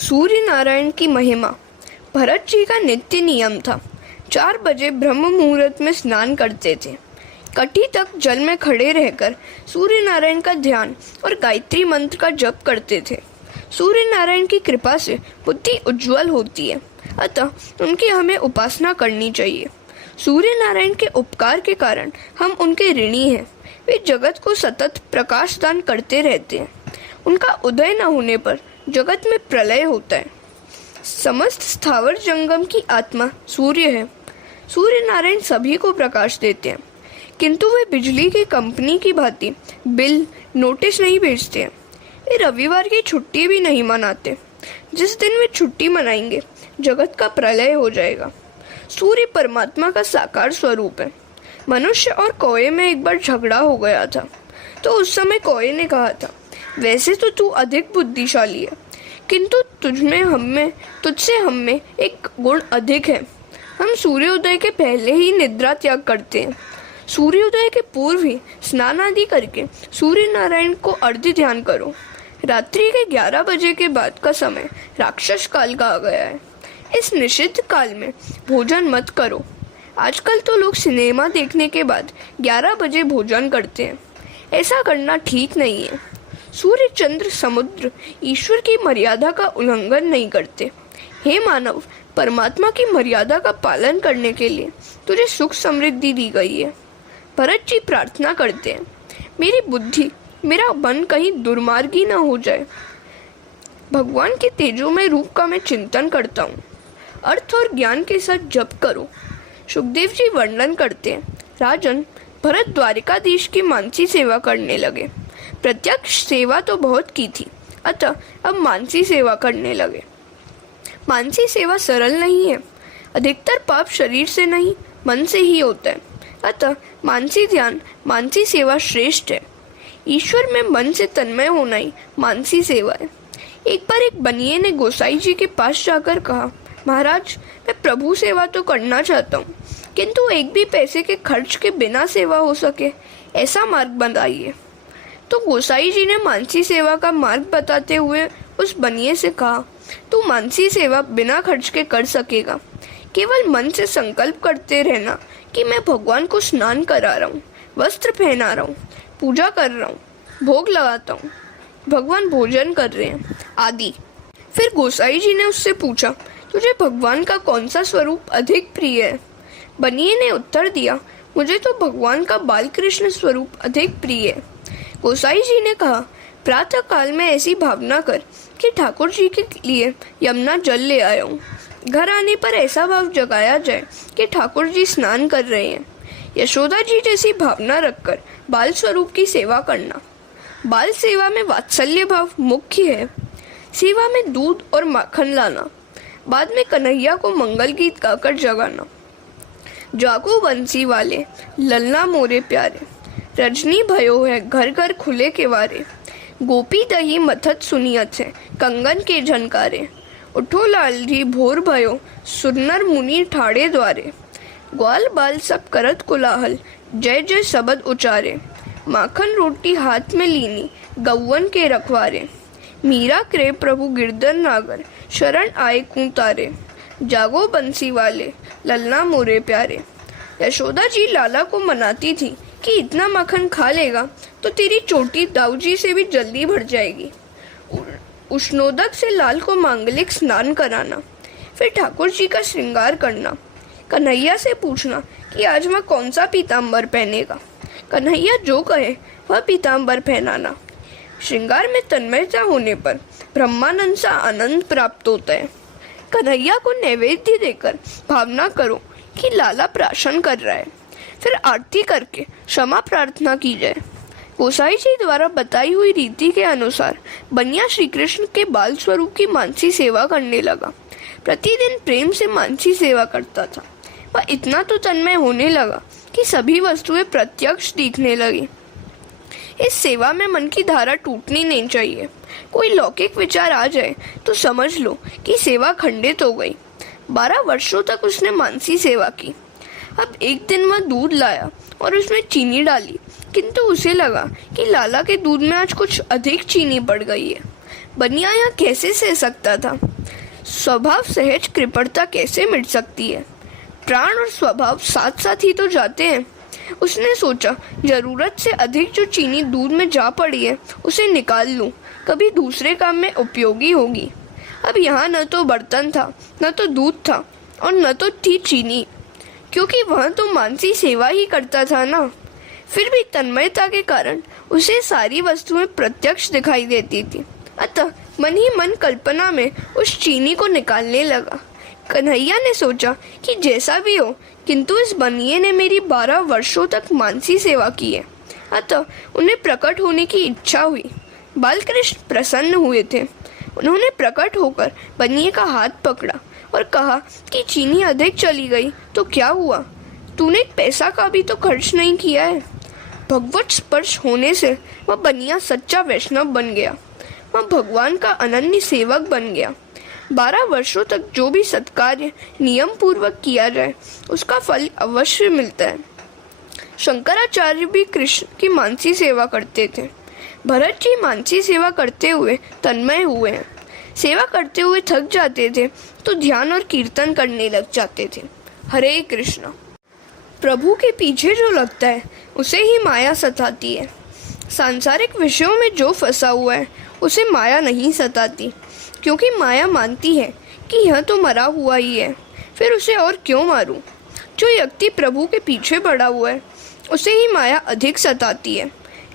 सूर्य नारायण की महिमा। भरत जी का नित्य नियम था। 4 बजे ब्रह्म मुहूर्त में स्नान करते थे। कटी तक जल में खड़े रहकर सूर्य नारायण का ध्यान और गायत्री मंत्र का जप करते थे। सूर्य नारायण की कृपा से बुद्धि उज्जवल होती है, अतः उनकी हमें उपासना करनी चाहिए। सूर्य नारायण के उपकार के कारण हम उनके ऋणी हैं। वे जगत को सतत प्रकाश दान करते रहते हैं। उनका उदय न होने पर जगत में प्रलय होता है। समस्त स्थावर जंगम की आत्मा सूर्य है। सूर्य नारायण सभी को प्रकाश देते हैं, किंतु वे बिजली की कंपनी की भांति बिल नोटिस नहीं भेजते हैं। वे रविवार की छुट्टी भी नहीं मनाते। जिस दिन वे छुट्टी मनाएंगे जगत का प्रलय हो जाएगा। सूर्य परमात्मा का साकार स्वरूप है। मनुष्य और कौए में एक बार झगड़ा हो गया था, तो उस समय कौए ने कहा था, वैसे तो तू अधिक बुद्धिशाली है, किंतु तुझसे हम में एक गुण अधिक है। हम सूर्योदय के पहले ही निद्रा त्याग करते हैं। सूर्योदय के पूर्व ही स्नान आदि करके सूर्य नारायण को अर्घ्य ध्यान करो। रात्रि के 11 बजे के बाद का समय राक्षस काल का आ गया है। इस निषिद्ध काल में भोजन मत करो। आजकल तो लोग सिनेमा देखने के बाद 11 बजे भोजन करते हैं। ऐसा करना ठीक नहीं है। सूर्य, चंद्र, समुद्र ईश्वर की मर्यादा का उल्लंघन नहीं करते। हे मानव, परमात्मा की मर्यादा का पालन करने के लिए तुझे सुख समृद्धि दी गई है। भरत जी प्रार्थना करते हैं, मेरी बुद्धि, मेरा मन कहीं दुर्मार्गी न हो जाए। भगवान के तेजोमय रूप का मैं चिंतन करता हूँ। अर्थ और ज्ञान के साथ जप करो। सुखदेव जी वर्णन करते हैं, राजन, भरत द्वारिकाधीश की मानसी सेवा करने लगे। प्रत्यक्ष सेवा तो बहुत की थी, अतः अब मानसी सेवा करने लगे। मानसी सेवा सरल नहीं है। अधिकतर पाप शरीर से नहीं, मन से ही होता है। अतः मानसी ध्यान, मानसी सेवा श्रेष्ठ है। ईश्वर में मन से तन्मय होना ही मानसी सेवा है। एक बार एक बनिए ने गोसाई जी के पास जाकर कहा, महाराज, मैं प्रभु सेवा तो करना चाहता हूँ, किंतु एक भी पैसे के खर्च के बिना सेवा हो सके, ऐसा मार्ग बताइए। तो गोसाई जी ने मानसी सेवा का मार्ग बताते हुए उस बनिए से कहा, तू मानसी सेवा बिना खर्च के कर सकेगा। केवल मन से संकल्प करते रहना कि मैं भगवान को स्नान करा रहा हूँ, वस्त्र पहना रहा हूँ, पूजा कर रहा हूँ, भोग लगाता हूँ, भगवान भोजन कर रहे हैं आदि। फिर गोसाई जी ने उससे पूछा, तुझे भगवान का कौन सा स्वरूप अधिक प्रिय है? बनिए ने उत्तर दिया, मुझे तो भगवान का बाल कृष्ण स्वरूप अधिक प्रिय है। गोसाई जी ने कहा, प्रातः काल में ऐसी भावना कर कि ठाकुर जी के लिए यमुना जल ले आया हूँ। घर आने पर ऐसा भाव जगाया जाए कि ठाकुर जी स्नान कर रहे हैं। यशोदा जी जैसी भावना रखकर बाल स्वरूप की सेवा करना। बाल सेवा में वात्सल्य भाव मुख्य है। सेवा में दूध और माखन लाना, बाद में कन्हैया को मंगल गीत गाकर जगाना। जागो बंसी वाले, ललना मोरे प्यारे, रजनी भयो है घर घर खुले केवारे। गोपी दही मथत सुनियत है कंगन के झनकारे। उठो लालजी भोर भयो, सुरनर मुनि ठाड़े द्वारे। ग्वाल बाल सब करत कोलाहल, जय जय शब्द उचारे। माखन रोटी हाथ में लीनी, गौवन के रखवारे। मीरा करे प्रभु गिरधर नागर, शरण आए कुतारे। जागो बंसी वाले, ललना मोरे प्यारे। यशोदा जी लाला को मनाती थी कि इतना माखन खा लेगा तो तेरी चोटी दाऊजी से भी जल्दी भर जाएगी। उष्णोदक से लाल को मांगलिक स्नान कराना, फिर ठाकुर जी का श्रृंगार करना। कन्हैया से पूछना कि आज वह कौन सा पीताम्बर पहनेगा। कन्हैया जो कहे वह पीताम्बर पहनाना। श्रृंगार में तन्मयता होने पर ब्रह्मानंद सा आनंद प्राप्त होता है। कन्हैया को नैवेद्य देकर भावना करो कि लाला प्राशन कर रहा है। फिर आरती करके क्षमा प्रार्थना की जाए। गोसाई जी द्वारा बताई हुई रीति के अनुसार बनिया श्री कृष्ण के बाल स्वरूप की मानसी सेवा करने लगा। प्रतिदिन प्रेम से मानसी सेवा करता था। वह इतना तो तन्मय होने लगा कि सभी वस्तुएं प्रत्यक्ष दिखने लगी। इस सेवा में मन की धारा टूटनी नहीं चाहिए। कोई लौकिक विचार आ जाए तो समझ लो कि सेवा खंडित हो गई। 12 वर्षों तक उसने मानसी सेवा की। अब एक दिन वह दूध लाया और उसमें चीनी डाली, किंतु उसे लगा कि लाला के दूध में आज कुछ अधिक चीनी पड़ गई है। बनिया यहाँ कैसे सह सकता था? स्वभाव सहज कृपणता कैसे मिट सकती है? प्राण और स्वभाव साथ साथ ही तो जाते हैं। उसने सोचा, जरूरत से अधिक जो चीनी दूध में जा पड़ी है उसे निकाल लूं, कभी दूसरे काम में उपयोगी होगी। अब यहाँ न तो बर्तन था, न तो दूध था, और न तो थी चीनी, क्योंकि वह तो मानसी सेवा ही करता था ना। फिर भी तन्मयता के कारण उसे सारी वस्तुएं प्रत्यक्ष दिखाई देती थी। अतः मन ही मन कल्पना में उस चीनी को निकालने लगा। कन्हैया ने सोचा कि जैसा भी हो, किंतु इस बनिए ने मेरी 12 वर्षों तक मानसी सेवा की है, अतः उन्हें प्रकट होने की इच्छा हुई। बालकृष्ण प्रसन्न हुए थे। उन्होंने प्रकट होकर बनिए का हाथ पकड़ा और कहा कि चीनी अधिक चली गई तो क्या हुआ? तूने एक पैसा का भी तो खर्च नहीं किया है। भगवत स्पर्श होने से वह बनिया सच्चा वैष्णव बन गया। वह भगवान का अनन्य सेवक बन गया। 12 वर्षों तक जो भी सत्कार्य नियम पूर्वक किया जाए उसका फल अवश्य मिलता है। शंकराचार्य भी कृष्ण की मानसी सेवा करते थे। भरत जी मानसी सेवा करते हुए तन्मय हुए हैं। सेवा करते हुए थक जाते थे तो ध्यान और कीर्तन करने लग जाते थे। हरे कृष्ण। प्रभु के पीछे जो लगता है उसे ही माया सताती है। सांसारिक विषयों में जो फंसा हुआ है उसे माया नहीं सताती, क्योंकि माया मानती है कि यह तो मरा हुआ ही है, फिर उसे और क्यों मारूं। जो व्यक्ति प्रभु के पीछे पड़ा हुआ है उसे ही माया अधिक सताती है,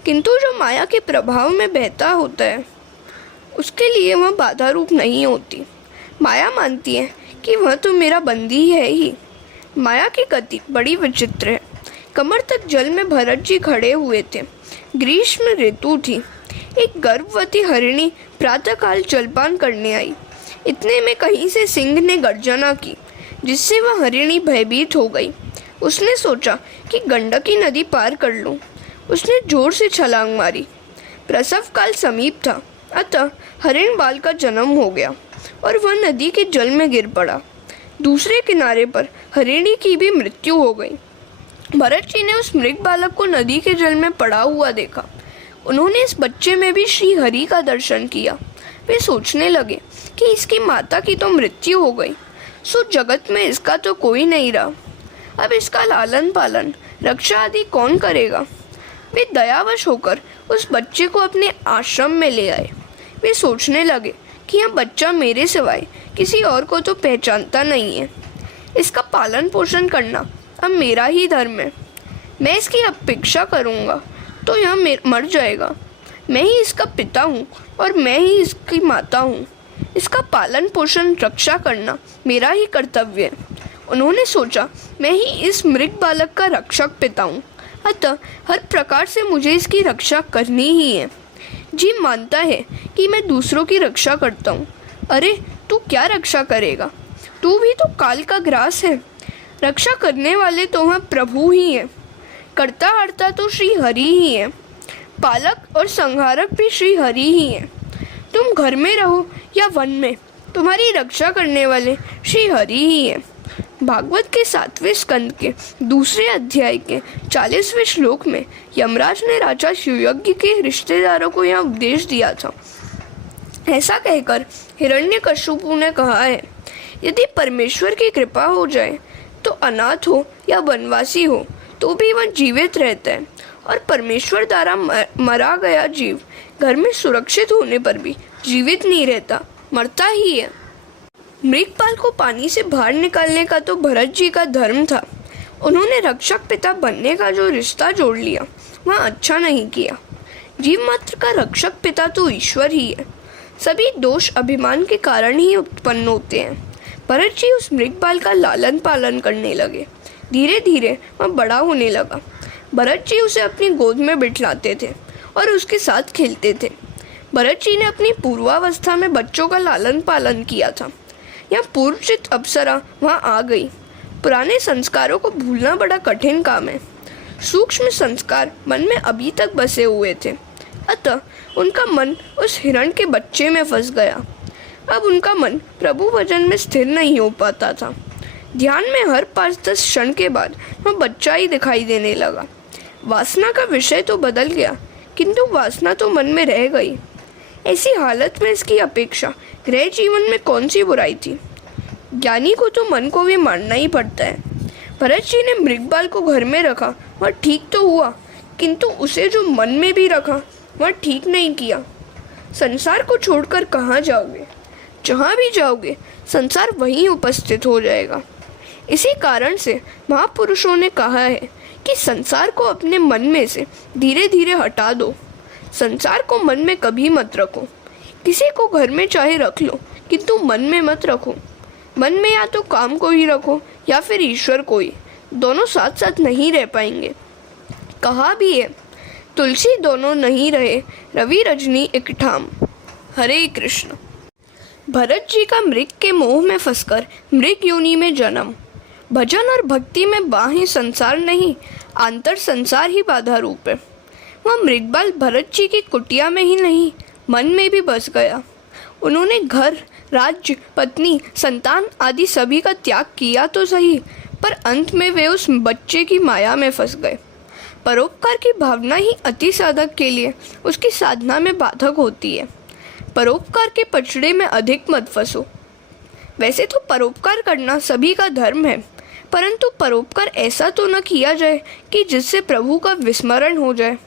किंतु जो माया के प्रभाव में बहता होता है उसके लिए वह बाधा रूप नहीं होती। माया मानती है कि वह तो मेरा बंदी है ही। माया की गति बड़ी विचित्र है। कमर तक जल में भरत जी खड़े हुए थे। ग्रीष्म ऋतु थी। एक गर्भवती हरिणी प्रातःकाल जलपान करने आई। इतने में कहीं से सिंह ने गर्जना की, जिससे वह हरिणी भयभीत हो गई। उसने सोचा कि गंडकी नदी पार कर लूं। उसने जोर से छलांग मारी। प्रसव काल समीप था, अतः हरिण बाल का जन्म हो गया और वह नदी के जल में गिर पड़ा। दूसरे किनारे पर हरिणी की भी मृत्यु हो गई। भरत जी ने उस मृग बालक को नदी के जल में पड़ा हुआ देखा। उन्होंने इस बच्चे में भी श्री हरि का दर्शन किया। वे सोचने लगे कि इसकी माता की तो मृत्यु हो गई, सो जगत में इसका तो कोई नहीं रहा। अब इसका लालन पालन रक्षा आदि कौन करेगा? वे दयावश होकर उस बच्चे को अपने आश्रम में ले आए। वे सोचने लगे कि यह बच्चा मेरे सिवाय किसी और को तो पहचानता नहीं है। इसका पालन पोषण करना अब मेरा ही धर्म है। मैं इसकी अपेक्षा करूँगा तो यह मर जाएगा। मैं ही इसका पिता हूँ और मैं ही इसकी माता हूँ। इसका पालन पोषण रक्षा करना मेरा ही कर्तव्य है। उन्होंने सोचा, मैं ही इस मृग बालक का रक्षक पिता हूँ, अतः हर प्रकार से मुझे इसकी रक्षा करनी ही है। जीव मानता है कि मैं दूसरों की रक्षा करता हूँ। अरे तू क्या रक्षा करेगा? तू भी तो काल का ग्रास है। रक्षा करने वाले तो वह प्रभु ही है। करता हरता तो श्री हरि ही है। पालक और संहारक भी श्री हरि ही है। तुम घर में रहो या वन में, तुम्हारी रक्षा करने वाले श्री हरि ही है। भागवत के 7वें स्कंद के दूसरे अध्याय के 40वें श्लोक में यमराज ने राजा शिवयज्ञ के रिश्तेदारों को यह उपदेश दिया था। ऐसा कहकर हिरण्यकश्यपु ने कहा है, यदि परमेश्वर की कृपा हो जाए तो अनाथ हो या वनवासी हो तो भी वह जीवित रहता है, और परमेश्वर द्वारा मरा गया जीव घर में सुरक्षित होने पर भी जीवित नहीं रहता, मरता ही है। मृगपाल को पानी से बाहर निकालने का तो भरत जी का धर्म था। उन्होंने रक्षक पिता बनने का जो रिश्ता जोड़ लिया वह अच्छा नहीं किया। जीव मात्र का रक्षक पिता तो ईश्वर ही है। सभी दोष अभिमान के कारण ही उत्पन्न होते हैं। भरत जी उस मृगपाल का लालन पालन करने लगे। धीरे धीरे वह बड़ा होने लगा। भरत जी उसे अपनी गोद में बिठलाते थे और उसके साथ खेलते थे। भरत जी ने अपनी पूर्वावस्था में बच्चों का लालन पालन किया था। यह पूर्वचित अप्सरा वहाँ आ गई। पुराने संस्कारों को भूलना बड़ा कठिन काम है। सूक्ष्म संस्कार मन में अभी तक बसे हुए थे, अतः उनका मन उस हिरण के बच्चे में फंस गया। अब उनका मन प्रभु भजन में स्थिर नहीं हो पाता था। ध्यान में हर 5-10 क्षण के बाद वह बच्चा ही दिखाई देने लगा। वासना का विषय तो बदल गया, किंतु वासना तो मन में रह गई। ऐसी हालत में इसकी अपेक्षा गृह जीवन में कौन सी बुराई थी? ज्ञानी को तो मन को भी मारना ही पड़ता है। भरत जी ने मृगपाल को घर में रखा, वह ठीक तो हुआ, किंतु उसे जो मन में भी रखा वह ठीक नहीं किया। संसार को छोड़कर कहाँ जाओगे? जहाँ भी जाओगे संसार वहीं उपस्थित हो जाएगा। इसी कारण से महापुरुषों ने कहा है कि संसार को अपने मन में से धीरे धीरे हटा दो। संसार को मन में कभी मत रखो। किसी को घर में चाहे रख लो, किंतु मन में मत रखो। मन में या तो काम को ही रखो या फिर ईश्वर को ही, दोनों साथ साथ नहीं रह पाएंगे। कहा भी है, तुलसी दोनों नहीं रहे, रवि रजनी एक ठाम। हरे कृष्ण। भरत जी का मृग के मोह में फंसकर मृग योनि में जन्म। भजन और भक्ति में बाह्य संसार नहीं, आंतर संसार ही बाधा रूप है। वह मृगपाल भरत जी की कुटिया में ही नहीं, मन में भी बस गया। उन्होंने घर, राज्य, पत्नी, संतान आदि सभी का त्याग किया तो सही, पर अंत में वे उस बच्चे की माया में फंस गए। परोपकार की भावना ही अति साधक के लिए उसकी साधना में बाधक होती है। परोपकार के पचड़े में अधिक मत फंसो। वैसे तो परोपकार करना सभी का धर्म है, परंतु परोपकार ऐसा तो न किया जाए कि जिससे प्रभु का विस्मरण हो जाए।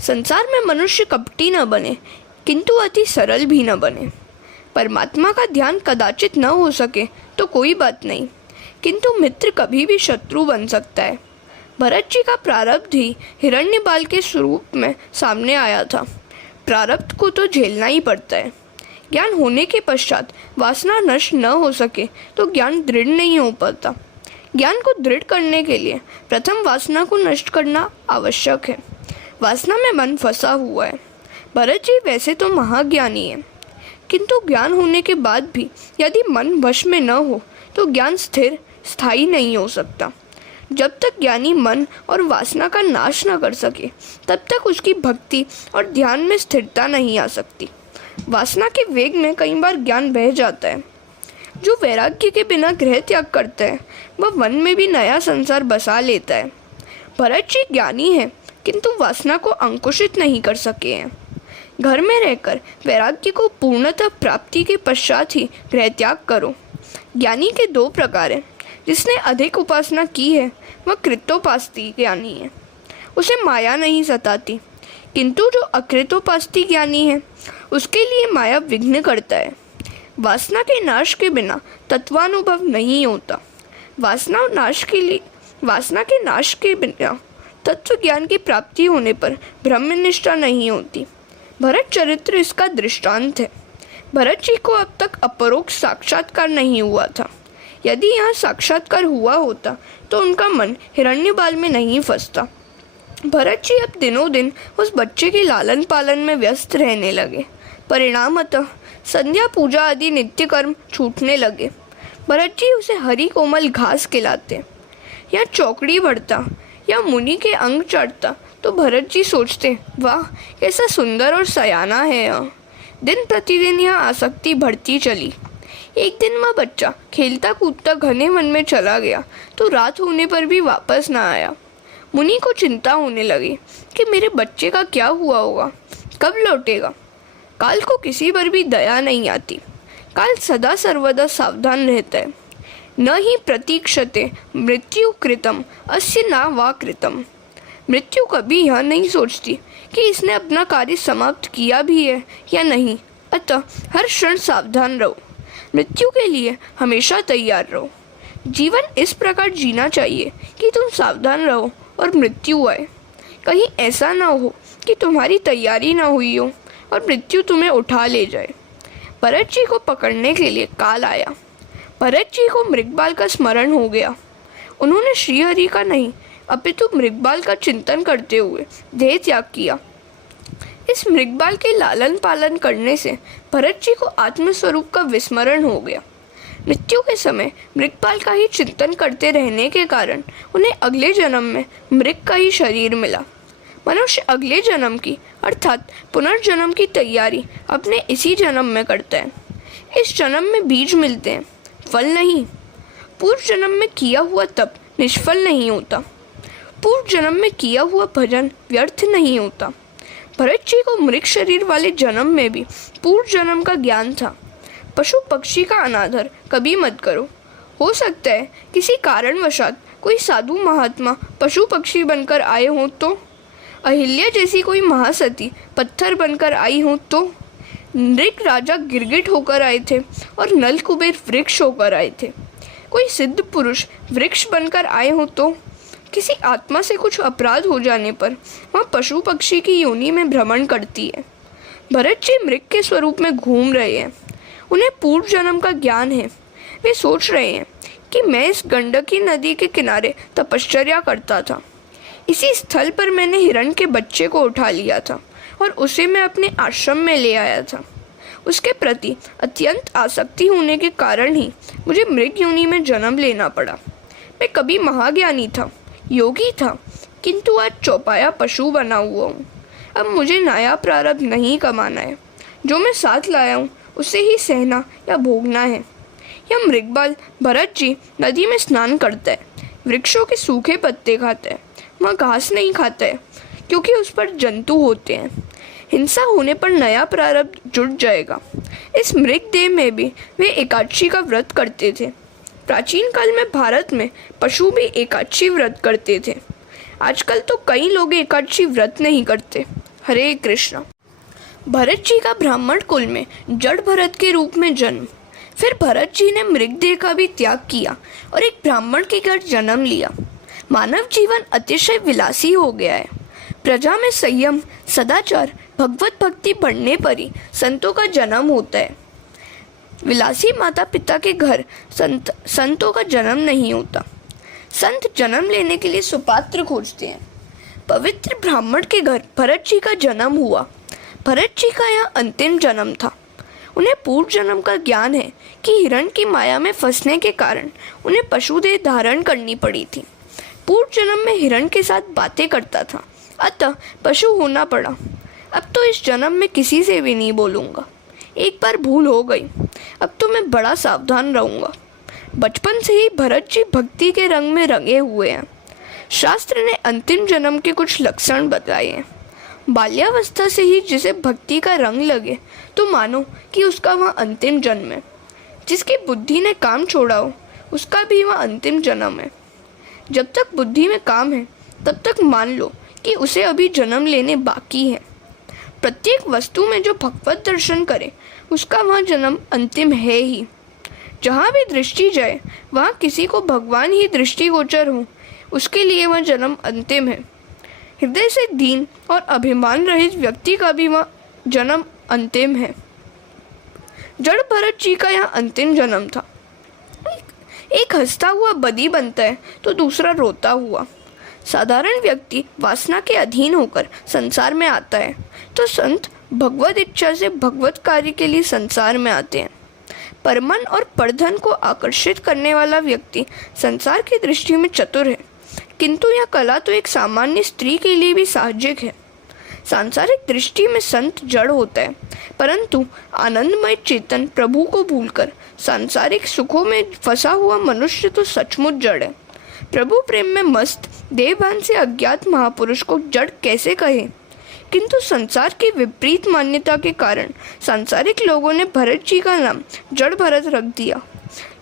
संसार में मनुष्य कपटी न बने, किंतु अति सरल भी न बने। परमात्मा का ध्यान कदाचित न हो सके तो कोई बात नहीं, किंतु मित्र कभी भी शत्रु बन सकता है। भरत जी का प्रारब्ध ही हिरण्यबाल के स्वरूप में सामने आया था। प्रारब्ध को तो झेलना ही पड़ता है। ज्ञान होने के पश्चात वासना नष्ट न हो सके तो ज्ञान दृढ़ नहीं हो पाता। ज्ञान को दृढ़ करने के लिए प्रथम वासना को नष्ट करना आवश्यक है। वासना में मन फंसा हुआ है। भरत जी वैसे तो महाज्ञानी है, किंतु ज्ञान होने के बाद भी यदि मन वश में न हो तो ज्ञान स्थिर स्थायी नहीं हो सकता। जब तक ज्ञानी मन और वासना का नाश न कर सके तब तक उसकी भक्ति और ध्यान में स्थिरता नहीं आ सकती। वासना के वेग में कई बार ज्ञान बह जाता है। जो वैराग्य के बिना गृह त्याग करता है वह वन में भी नया संसार बसा लेता है। भरत जी ज्ञानी है, किंतु वासना को अंकुशित नहीं कर सके हैं। घर में रहकर वैराग्य को पूर्णतः प्राप्ति के पश्चात ही गृह त्याग करो। ज्ञानी के दो प्रकार हैं। जिसने अधिक उपासना की है वह कृतोपास्ती ज्ञानी है, उसे माया नहीं सताती, किंतु जो अकृतोपास्ती ज्ञानी है उसके लिए माया विघ्न करता है। वासना के नाश के बिना तत्वानुभव नहीं होता। वासना के नाश के बिना तत्व ज्ञान की प्राप्ति होने पर ब्रह्मनिष्ठा नहीं होती। भरत चरित्र इसका दृष्टांत है। भरत जी को अब तक अपरोक्ष साक्षात्कार नहीं हुआ था। यदि यहाँ साक्षात्कार हुआ होता तो उनका मन हिरण्यबाल में नहीं फंसता। भरत जी अब दिनों दिन उस बच्चे के लालन पालन में व्यस्त रहने लगे। परिणामतः संध्या पूजा आदि नित्य कर्म छूटने लगे। भरत जी उसे हरी कोमल घास खिलाते या चौकड़ी बढ़ता या मुनि के अंग चढ़ता तो भरत जी सोचते, वाह कैसा सुंदर और सयाना है यह। दिन प्रतिदिन यह आसक्ति बढ़ती चली। एक दिन वह बच्चा खेलता कूदता घने वन में चला गया तो रात होने पर भी वापस न आया। मुनि को चिंता होने लगी कि मेरे बच्चे का क्या हुआ होगा, कब लौटेगा। काल को किसी पर भी दया नहीं आती। काल सदा सर्वदा सावधान रहता है। न ही प्रतीक्षते मृत्यु कृतम अस्य न वा कृतम। मृत्यु कभी यह नहीं सोचती कि इसने अपना कार्य समाप्त किया भी है या नहीं, अतः हर क्षण सावधान रहो। मृत्यु के लिए हमेशा तैयार रहो। जीवन इस प्रकार जीना चाहिए कि तुम सावधान रहो और मृत्यु आए। कहीं ऐसा ना हो कि तुम्हारी तैयारी ना हुई हो और मृत्यु तुम्हें उठा ले जाए। भरत जी को पकड़ने के लिए काल आया। भरत जी को मृगपाल का स्मरण हो गया। उन्होंने श्रीहरि का नहीं अपितु मृगपाल का चिंतन करते हुए देह त्याग किया। इस मृगपाल के लालन पालन करने से भरत जी को आत्मस्वरूप का विस्मरण हो गया। मृत्यु के समय मृगपाल का ही चिंतन करते रहने के कारण उन्हें अगले जन्म में मृग का ही शरीर मिला। मनुष्य अगले जन्म की अर्थात पुनर्जन्म की तैयारी अपने इसी जन्म में करता है। इस जन्म में बीज मिलते हैं, फल नहीं। पूर्व जन्म में किया हुआ तप निष्फल नहीं होता। पूर्व जन्म में किया हुआ भजन व्यर्थ नहीं होता। भरत जी को मृग शरीर वाले जन्म में भी पूर्व जन्म का ज्ञान था। पशु पक्षी का अनादर कभी मत करो। हो सकता है किसी कारणवशात कोई साधु महात्मा पशु पक्षी बनकर आए हों तो, अहिल्या जैसी कोई महासती पत्थर बनकर आई हो तो, नृग राजा गिरगिट होकर आए थे और नल कुबेर वृक्ष होकर आए थे। कोई सिद्ध पुरुष वृक्ष बनकर आए हो तो, किसी आत्मा से कुछ अपराध हो जाने पर वह पशु पक्षी की योनि में भ्रमण करती है। भरत जी मृग के स्वरूप में घूम रहे हैं। उन्हें पूर्व जन्म का ज्ञान है। वे सोच रहे हैं कि मैं इस गंडकी नदी के किनारे तपश्चर्या करता था। इसी स्थल पर मैंने हिरण के बच्चे को उठा लिया था और उसे मैं अपने आश्रम में ले आया था। उसके प्रति अत्यंत आसक्ति होने के कारण ही मुझे मृग योनि में जन्म लेना पड़ा। मैं कभी महाज्ञानी था, योगी था, किंतु आज चौपाया पशु बना हुआ हूँ। अब मुझे नया प्रारब्ध नहीं कमाना है। जो मैं साथ लाया हूँ उसे ही सहना या भोगना है। यह मृगबाल भरत जी नदी में स्नान करता है, वृक्षों के सूखे पत्ते खाता है। वह घास नहीं खाता है क्योंकि उस पर जंतु होते हैं। हिंसा होने पर नया प्रारब्ध जुड़ जाएगा। इस मृग देह में भी वे एकादशी का व्रत करते थे। प्राचीन काल में भारत में पशु भी एकादशी व्रत करते थे। आजकल तो कई लोग एकादशी व्रत नहीं करते। हरे कृष्णा। भरत जी का ब्राह्मण कुल में जड़ भरत के रूप में जन्म। फिर भरत जी ने मृगदेह का भी त्याग किया और एक ब्राह्मण के घर जन्म लिया। मानव जीवन अतिशय विलासी हो गया है। प्रजा में संयम, सदाचार, भगवत भक्ति बढ़ने पर ही संतों का जन्म होता है। विलासी माता पिता के घर संतों का जन्म नहीं होता। संत जन्म लेने के लिए सुपात्र खोजते हैं। पवित्र ब्राह्मण के घर भरत जी का जन्म हुआ। भरत जी का यह अंतिम जन्म था। उन्हें पूर्व जन्म का ज्ञान है कि हिरण की माया में फंसने के कारण उन्हें पशु देह धारण करनी पड़ी थी। पूर्व जन्म में हिरण के साथ बातें करता था, अतः पशु होना पड़ा। अब तो इस जन्म में किसी से भी नहीं बोलूँगा। एक बार भूल हो गई, अब तो मैं बड़ा सावधान रहूँगा। बचपन से ही भरत जी भक्ति के रंग में रंगे हुए हैं। शास्त्र ने अंतिम जन्म के कुछ लक्षण बताए हैं। बाल्यावस्था से ही जिसे भक्ति का रंग लगे तो मानो कि उसका वह अंतिम जन्म है। जिसकी बुद्धि ने काम छोड़ा हो उसका भी वह अंतिम जन्म है। जब तक बुद्धि में काम है तब तक मान लो कि उसे अभी जन्म लेने बाकी है। प्रत्येक वस्तु में जो भगवत दर्शन करे उसका वह जन्म अंतिम है ही। जहाँ भी दृष्टि जाए वहाँ किसी को भगवान ही दृष्टिगोचर हो, उसके लिए वह जन्म अंतिम है। हृदय से दीन और अभिमान रहित व्यक्ति का भी वह जन्म अंतिम है। जड़ भरत जी का यह अंतिम जन्म था। एक हंसता हुआ बदी बनता है तो दूसरा रोता हुआ। साधारण व्यक्ति वासना के अधीन होकर संसार में आता है तो संत भगवत इच्छा से भगवत कार्य के लिए संसार में आते हैं। परमन और परधन को आकर्षित करने वाला व्यक्ति संसार की दृष्टि में चतुर है, किंतु यह कला तो एक सामान्य स्त्री के लिए भी साहजिक है। सांसारिक दृष्टि में संत जड़ होता है, परंतु आनंदमय चेतन प्रभु को भूलकर सांसारिक सुखों में फंसा हुआ मनुष्य तो सचमुच जड़ है। प्रभु प्रेम में मस्त देवभान से अज्ञात महापुरुष को जड़ कैसे कहे? किंतु संसार की विपरीत मान्यता के कारण सांसारिक लोगों ने भरत जी का नाम जड़ भरत रख दिया।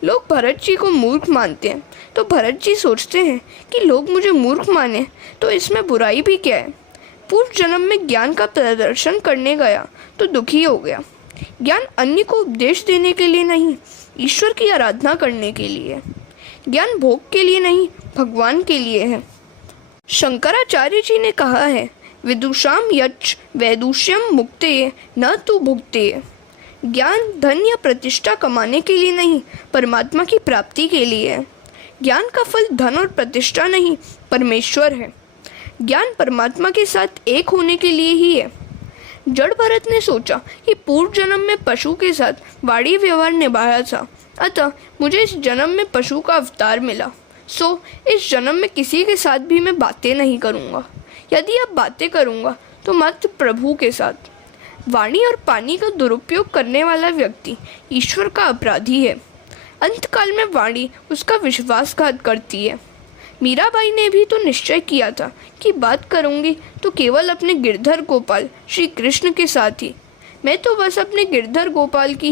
लोग भरत जी को मूर्ख मानते हैं तो भरत जी सोचते हैं कि लोग मुझे मूर्ख माने तो इसमें बुराई भी क्या है। पूर्व जन्म में ज्ञान का प्रदर्शन करने गया तो दुखी हो गया। ज्ञान अन्य को उपदेश देने के लिए नहीं, ईश्वर की आराधना करने के लिए। ज्ञान भोग के लिए नहीं, भगवान के लिए है। शंकराचार्य जी ने कहा है, विदुषाम यच्च वैदुष्यम मुक्ते न तु भुक्ते। ज्ञान धन या प्रतिष्ठा कमाने के लिए नहीं, परमात्मा की प्राप्ति के लिए है। ज्ञान का फल धन और प्रतिष्ठा नहीं, परमेश्वर है। ज्ञान परमात्मा के साथ एक होने के लिए ही है। जड़ भरत ने सोचा कि पूर्व जन्म में पशु के साथ वाणी व्यवहार निभाया था, अतः मुझे इस जन्म में पशु का अवतार मिला। सो इस जन्म में किसी के साथ भी मैं बातें नहीं करूँगा। यदि अब बातें करूँगा तो मात्र प्रभु के साथ। वाणी और पानी का दुरुपयोग करने वाला व्यक्ति ईश्वर का अपराधी है। अंतकाल में वाणी उसका विश्वासघात करती है। मीराबाई ने भी तो निश्चय किया था कि बात करूंगी तो केवल अपने गिरधर गोपाल श्री कृष्ण के साथ ही। मैं तो बस अपने गिरधर गोपाल को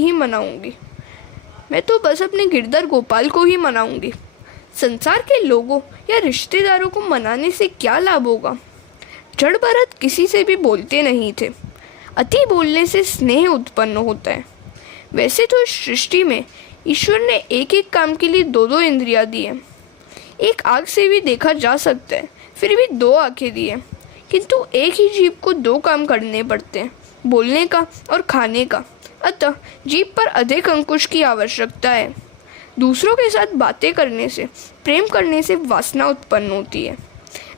ही मनाऊंगी। संसार के लोगों या रिश्तेदारों को मनाने से क्या लाभ होगा। जड़ भरत किसी से भी बोलते नहीं थे। अति बोलने से स्नेह उत्पन्न होता है। वैसे तो इस सृष्टि में ईश्वर ने एक एक काम के लिए दो दो इंद्रियां दी है। एक आँख से भी देखा जा सकता है, फिर भी दो आंखें दी है। किंतु एक ही जीव को दो काम करने पड़ते हैं, बोलने का और खाने का। अतः जीव पर अधिक अंकुश की आवश्यकता है। दूसरों के साथ बातें करने से, प्रेम करने से वासना उत्पन्न होती है।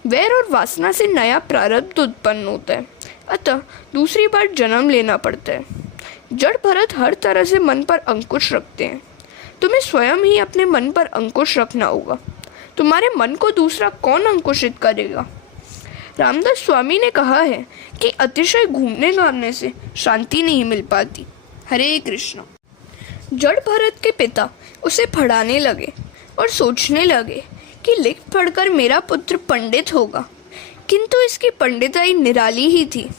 वैर और वासना से नया प्रारब्ध उत्पन्न होता है। अतः दूसरी बार जन्म लेना पड़ता है। जड़ भरत हर तरह से मन पर अंकुश रखते हैं। तुम्हें स्वयं ही अपने मन पर अंकुश रखना होगा। तुम्हारे मन को दूसरा कौन अंकुशित करेगा। रामदास स्वामी ने कहा है कि अतिशय घूमने घामने से शांति नहीं मिल पाती। हरे कृष्ण। जड़ भरत के पिता उसे पढ़ाने लगे और सोचने लगे कि लिख पढ़कर मेरा पुत्र पंडित होगा। किंतु इसकी पंडिताई निराली ही थी।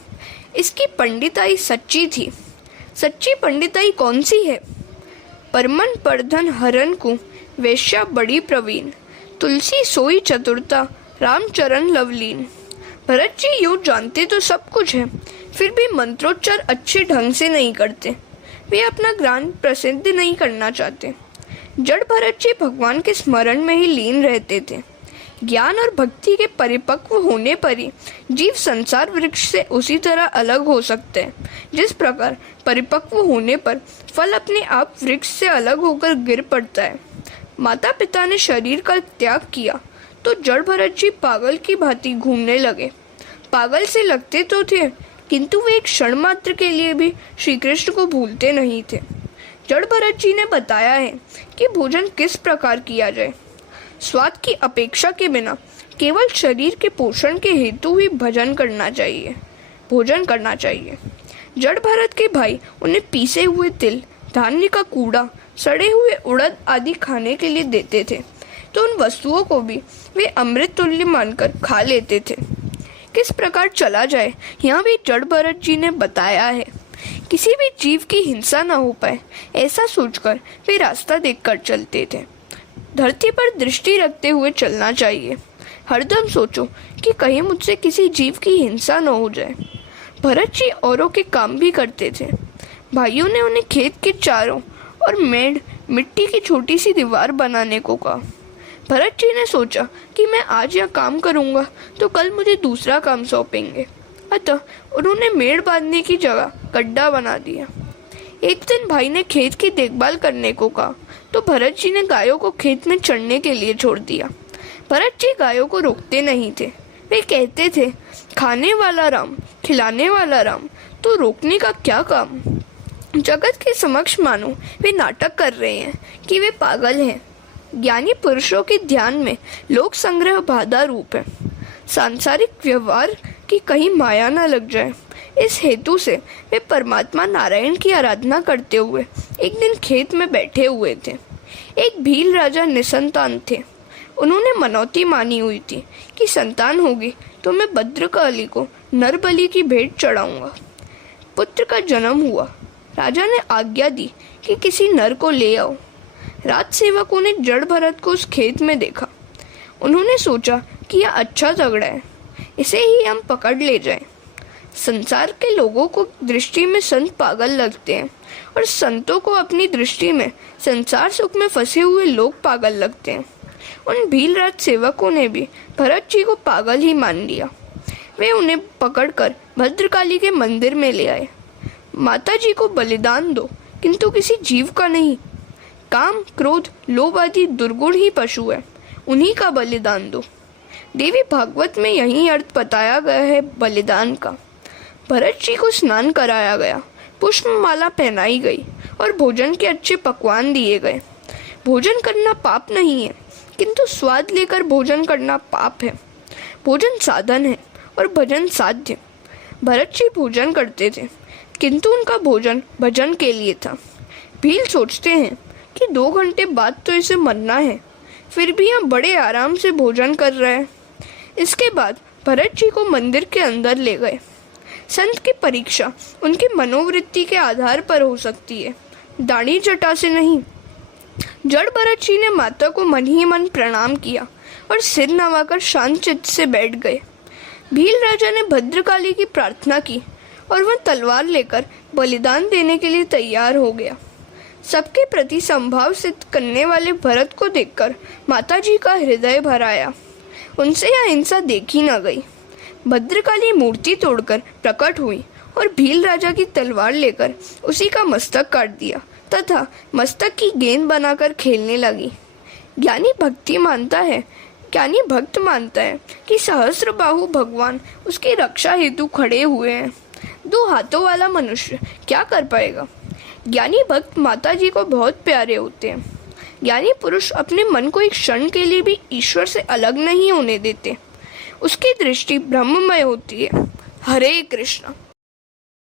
इसकी पंडिताई सच्ची थी। सच्ची पंडिताई कौन सी है। परमन परधन हरन को वेश्या बड़ी प्रवीण, तुलसी सोई चतुरता रामचरण लवलीन। भरत जी यूँ जानते तो सब कुछ है, फिर भी मंत्रोच्चार अच्छे ढंग से नहीं करते। वे अपना ज्ञान प्रसिद्ध नहीं करना चाहते। जड़ भरत जी भगवान के स्मरण में ही लीन रहते थे। ज्ञान और भक्ति के परिपक्व होने पर ही जीव संसार वृक्ष से उसी तरह अलग हो सकते हैं जिस प्रकार परिपक्व होने पर फल अपने आप वृक्ष से अलग होकर गिर पड़ता है। माता पिता ने शरीर का त्याग किया तो जड़ भरत जी पागल की भांति घूमने लगे। पागल से लगते तो थे, किंतु वे एक क्षण मात्र के लिए भी श्री कृष्ण को भूलते नहीं थे। जड़ भरत जी ने बताया है कि भोजन किस प्रकार किया जाए। स्वाद की अपेक्षा के बिना केवल शरीर के पोषण के हेतु ही भोजन करना चाहिए। जड़ भरत के भाई उन्हें पीसे हुए तिल, धान्य का कूड़ा, सड़े हुए उड़द आदि खाने के लिए देते थे, तो उन वस्तुओं को भी वे अमृत तुल्य मानकर खा लेते थे। किस प्रकार चला जाए, यहाँ भी जड़ भरत जी ने बताया है। किसी भी जीव की हिंसा न हो पाए, ऐसा सोचकर वे रास्ता देखकर चलते थे। धरती पर दृष्टि रखते हुए चलना चाहिए। हरदम सोचो कि कहीं मुझसे किसी जीव की हिंसा न हो जाए। भरत जी औरों के काम भी करते थे। भाइयों ने उन्हें खेत के चारों और मिट्टी की छोटी सी दीवार बनाने को कहा। भरत जी ने सोचा कि मैं आज यह काम करूंगा तो कल मुझे दूसरा काम सौंपेंगे। अतः उन्होंने मेड़ बांधने की जगह गड्ढा बना दिया। एक दिन भाई ने खेत की देखभाल करने को कहा तो भरत जी ने गायों को खेत में चढ़ने के लिए छोड़ दिया। भरत जी गायों को रोकते नहीं थे। वे कहते थे, खाने वाला राम, खिलाने वाला राम, तो रोकने का क्या काम। जगत के समक्ष मानो वे नाटक कर रहे हैं कि वे पागल हैं। ज्ञानी पुरुषों के ध्यान में लोक संग्रह बाधा रूप है। सांसारिक व्यवहार की कहीं माया न लग जाए, इस हेतु से वे परमात्मा नारायण की आराधना करते हुए एक दिन खेत में बैठे हुए थे। एक भील राजा निसंतान थे। उन्होंने मनौती मानी हुई थी कि संतान होगी तो मैं भद्रकाली को नर बलि की भेंट चढ़ाऊंगा। पुत्र का जन्म हुआ। राजा ने आज्ञा दी कि किसी नर को ले आओ। राज सेवकों ने जड़ भरत को उस खेत में देखा। उन्होंने सोचा कि यह अच्छा तगड़ा है, इसे ही हम पकड़ ले जाएं। संसार के लोगों को दृष्टि में संत पागल लगते हैं और संतों को अपनी दृष्टि में संसार सुख में फंसे हुए लोग पागल लगते हैं। उन भील राज सेवकों ने भी भरत जी को पागल ही मान लिया। वे उन्हें पकड़कर भद्रकाली के मंदिर में ले आए। माता जी को बलिदान दो, किंतु किसी जीव का नहीं। काम, क्रोध, लोभ आदि दुर्गुण ही पशु है, उन्हीं का बलिदान दो। देवी भागवत में यही अर्थ बताया गया है बलिदान का। भरत जी को स्नान कराया गया, पुष्पमाला पहनाई गई और भोजन के अच्छे पकवान दिए गए। भोजन करना पाप नहीं है, किंतु स्वाद लेकर भोजन करना पाप है। भोजन साधन है और भजन साध्य। भरत जी भोजन करते थे, किंतु उनका भोजन भजन के लिए था। भील सोचते हैं कि 2 घंटे बाद तो इसे मरना है, फिर भी यह बड़े आराम से भोजन कर रहे हैं। इसके बाद भरत जी को मंदिर के अंदर ले गए। संत की परीक्षा उनकी मनोवृत्ति के आधार पर हो सकती है, दाढ़ी जटा से नहीं। जड़ भरत जी ने माता को मन ही मन प्रणाम किया और सिर नवाकर शांत चित्त से बैठ गए। भील राजा ने भद्रकाली की प्रार्थना की और वह तलवार लेकर बलिदान देने के लिए तैयार हो गया। सबके प्रति संभाव सिद्ध करने वाले भरत को देखकर माताजी का हृदय भर आया। उनसे यह हिंसा देखी न गई। भद्रकाली मूर्ति तोड़कर प्रकट हुई और भील राजा की तलवार लेकर उसी का मस्तक काट दिया तथा मस्तक की गेंद बनाकर खेलने लगी। ज्ञानी भक्त मानता है कि सहस्र बाहु भगवान उसकी रक्षा हेतु खड़े हुए हैं। दो हाथों वाला मनुष्य क्या कर पाएगा। ज्ञानी भक्त माताजी को बहुत प्यारे होते हैं। ज्ञानी पुरुष अपने मन को एक क्षण के लिए भी ईश्वर से अलग नहीं होने देते। उसकी दृष्टि ब्रह्ममय होती है। हरे कृष्ण।